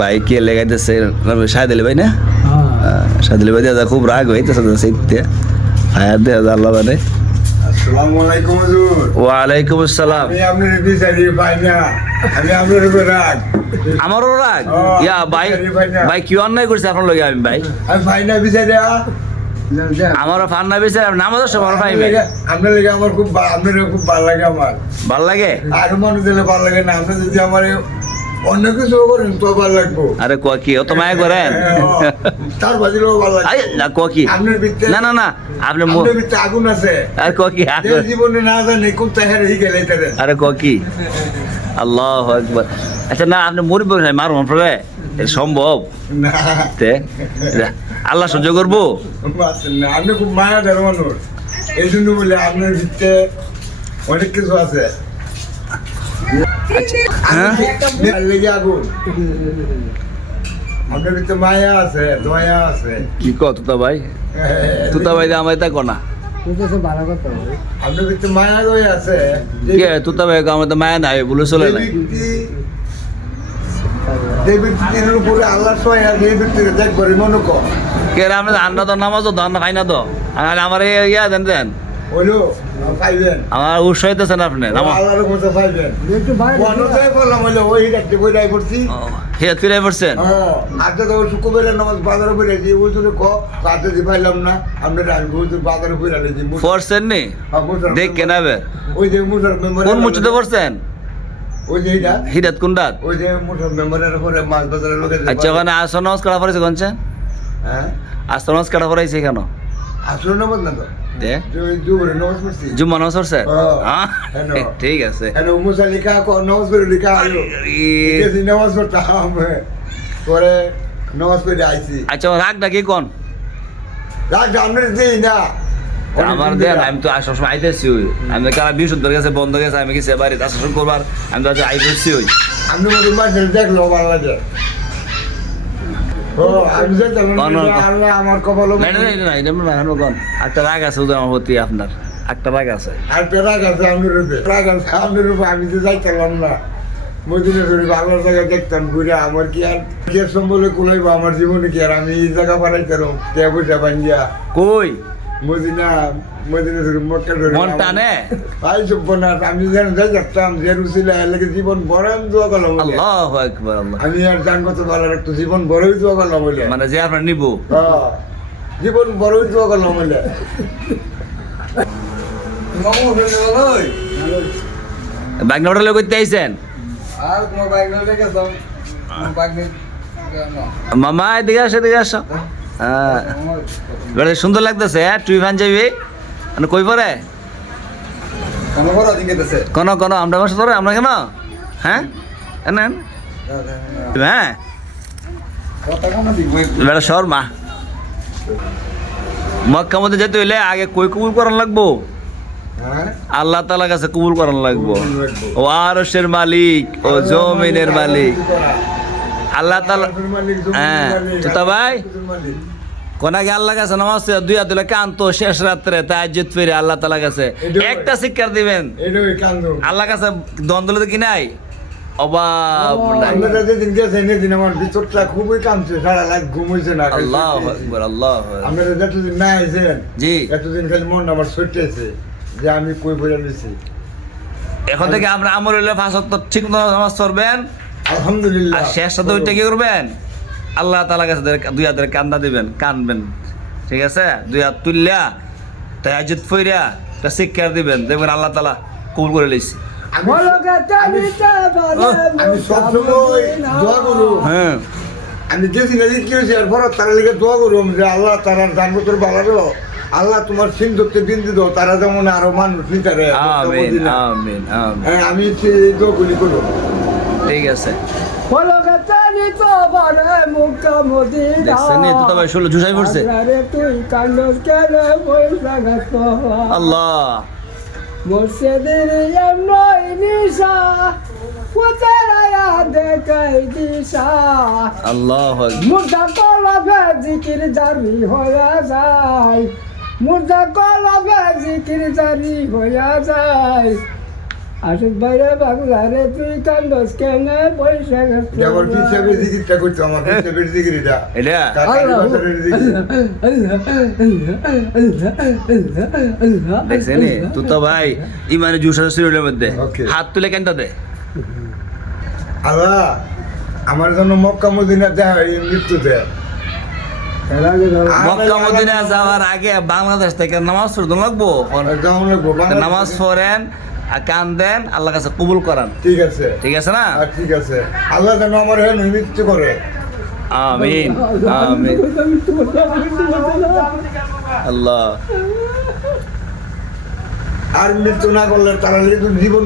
বাইকে লেগাইতেছে শাহেদ আলী ভাই না? শাহেদ আলী ভাই দাদা খুব রাগ হইতেছে সেইতে হায়াত দেয়া আল্লাহ মানে। আসসালামু আলাইকুম হুজুর। ওয়ালাইকুম আসসালাম। আমি আপনার বিচারি পাই না, আমি আপনার উপর রাগ। আমারও রাগ ইয়া ভাই। ভাই কি অন্যায় করছে আপনার লগে? আমি ভাই আমি পাই না বিচারি। আমারও ফান না বেছে নামাজের সময় আমার পাইবে। আপনার লেগে আমার খুব আপনার খুব ভালো লাগে আমার। ভাল লাগে? আর মানুষ দিলে ভালো লাগে না, আপনি যদি আমার অন্য কিছু করেন তো ভালো লাগবো। আরে ক কি অত মায়া করেন? তার বাজিলেও ভালো লাগে। না ক কি? আপনার ভিতরে না না না আপনি আপনার ভিতরে আগুন আছে। আর ক কি? যে জীবনে না জানে কোন তাহারে হি গেলে তারে। আরে ক কি? আল্লাহু আকবার। আচ্ছা না আপনি মরি পড়ে নাই মারুন পড়ে সম্ভব না তে আল্লাহ সহ্য করবো? না, আপনি খুব মায়া দেন মানুষ, এই জন্য বলে আপনার ভিতরে অনেক কিছু আছে। হ্যাঁ লেগে আগুন আপনার ভিতরে মায়া আছে, দয়া আছে। কি ক তুতা ভাই? তুতা ভাই আমায় তা কনা আপনার ভিতরে মায়া দয়া আছে। কে তুতা ভাই আমার তো মায়া নাই বলে চলে নাই। যে ব্যক্তির উপরে আল্লাহ সহায় আর এই ব্যক্তির দেখবার মনে কর কে আপনি আন্না তো নামাজ তো ধান খাই না তো আর আমার ইয়া দেন দেন হইলো পাইবেন, আমার উৎসাহিতেছেন আপনি আল্লাহর মতো পাইবেন। মনটাই বললাম হইলো ওই ডাকতে বই রাই পড়ছি। হেত ফিরাই পড়ছেন? আজকে তো শুক্রবারের নামাজ বাজারে পড়েছি, ওই জন্য কাজে দি পাইলাম না। আমরা বাজারে পড়ে আলেছি পড়ছেন নি দেখ কেনাবে ওই যে মুসার মেম্বার। কোন মুচিতে পড়ছেন? ওই যে এইটা হিদাত কোনটাত? ওই যে মুসার মেম্বারের পরে মাছ বাজারের লোকের। আচ্ছা ওখানে আসর নামাজ কাটা পড়াইছে কোনছেন? হ্যাঁ আসর নামাজ কাটা পড়াইছে কেন? আসলে নামাজ না তো দে জোরে নামাজ পড়ছি। জুম্মা নামাজ পড়ছে? হ্যাঁ। ঠিক আছে। মুসা লিখা নামাজ পড়ে লিখা আলো নামাজ পড়তাম, পরে নামাজ পড়ে আইছি। আচ্ছা রাগ ডাকি কোন রাগ আপনার দিই না আমার দেন আমি তো সবসময় আইতেছি ওই আমি কারা বিশুদ্ধের কাছে বন্ধ গেছে আমি গেছি বাড়ি শাসন করবার আমি তো আই করছি ওই আপনি মতো মানুষের দেখলো ভালো লাগে। ও আমি যে আল্লাহ আমার কপাল না না না এটা না কোন একটা রাগ আছে ওদের আমার প্রতি আপনার একটা রাগ আছে। আর তো রাগ আছে আপনার রূপে, রাগ আছে আপনার রূপে। আমি তো যাইতাম না মদিনা শরীফ আল্লাহর জায়গায় দেখতাম ঘুরে। আমার কি আর কে সম্বলে কোলাইবো আমার জীবনে? কি আর আমি এই জায়গা পারাইতাম কে বুঝা বাঞ্জিয়া কই মদিনা মদিনা শরীফ মক্কা শরীফ মন টানে? ভাই সুবহানাল্লাহ, আমি যেন যাই যাচ্তাম যে রুসিলা এলাকে জীবন বড় আমি দোয়া করলাম। আল্লাহু আকবার আল্লাহ। আমি আর জান কত ভালো রাখতো, জীবন বড়ই দোয়া করলাম বলে। মানে যে আপনার নিব জীবন বড়ই দোয়া করলাম বলে। বাইক হোটেলে করতে আইছেন? মামা এদিকে আসো এদিকে আসো। বেড়ে সুন্দর লাগতেছে টুই ফ্যান যাবি মানে কই পরে কোন কোন আমরা মাসে ধরে আমরা কেন হ্যাঁ হ্যাঁ বেড়া শর্মা মক্কা মধ্যে যেতে হইলে আগে কই কবুল করান লাগবো? আল্লাহ তাআলার কাছে কবুল করান লাগবো। ও আরশের মালিক ও জমিনের মালিক আল্লাহ তাআলা। হ্যাঁ তো ভাই কোনাকে আল্লাহ কাছে নামাজ দুই হাত দিলে কান্ত শেষ রাত্রে তাহাজ্জুদ পড়ে আল্লাহ তাআলার কাছে একটা শিক্ষা দিবেন। আল্লাহ কাছে দ্বন্দ্ব কি নাই? অভাব নাই। যেদিন গেছেন এদিন আমার ভিতরটা খুবই কামছে, সারা রাত ঘুম হইছে না। আল্লাহু আকবার আল্লাহু আকবার। আপনারা যতদিন না আইছেন জি এতদিন খালি মন আমার ছুটেছে যে আমি কই পড়ে নিছি। এখন থেকে আমরা আমল হইলে 5 ওয়াক্ত ঠিক মতো নামাজ পড়বেন আলহামদুলিল্লাহ। আর শেষ সাথে ওইটা কি করবেন? আল্লাহ তাআলার কাছে দুই হাতের কান্দা দিবেন, কানবেন, ঠিক আছে? দুই হাত তুললা তাহাজ্জুদ পড়া তা শিক্ষা দিবেন, দেখবেন আল্লাহ তাআলা কবুল করে লইছে। আমি সবসময় দোয়া করু। হ্যাঁ আমি যেদিন কি হয়েছে এরপর তারা লিখে দোয়া করুম যে আল্লাহ তারা জানবো তোর ভালো, আল্লাহ তোমার সিন্ধুতে বিন্দু দাও, তারা যেমন আরো মানুষ নিতারে। আমিন আমিন আমিন। হ্যাঁ আমি দোয়াগুলি করব। ঠিক আছে দেখছেন তো তবে শুলো ঝুসাই পড়ছে। আল্লাহ মুর্শিদের এমনই নিশা কোথায় দেখাই দিশা। আল্লাহু আকবার। মুর্দা কলবে জিকির জারি হয়ে যায়, মুর্দা কলবে জিকির জারি হয়ে যায়। আশিক ভাইরা বাংলা রে তুই কান্দস কেন বৈশাখ এটা আমার পিসাবের জিকিরটা করতো, আমার পিসাবের জিকির এটা। এটা কাকারি বাসারের জিকির। দেখছেন তুই তো ভাই ইমানে জুস আছে শরীরের মধ্যে Okay. হাত তুলে কেনটা দে আল্লাহ আমার জন্য মক্কা মদিনা যায় মৃত্যুতে। মক্কা মদিনা যাওয়ার আগে বাংলাদেশ থেকে নামাজ পড়তে লাগবো কেমন লাগবো? নামাজ পড়েন আর কান দেন আল্লাহ কাছে কবুল করান, ঠিক আছে, ঠিক আছে না? আর ঠিক আছে। আল্লাহ যেন আমার হ্যাঁ মৃত্যু করে। আমিন আমিন আল্লাহ আর মৃত্যু না করলে তারা জীবন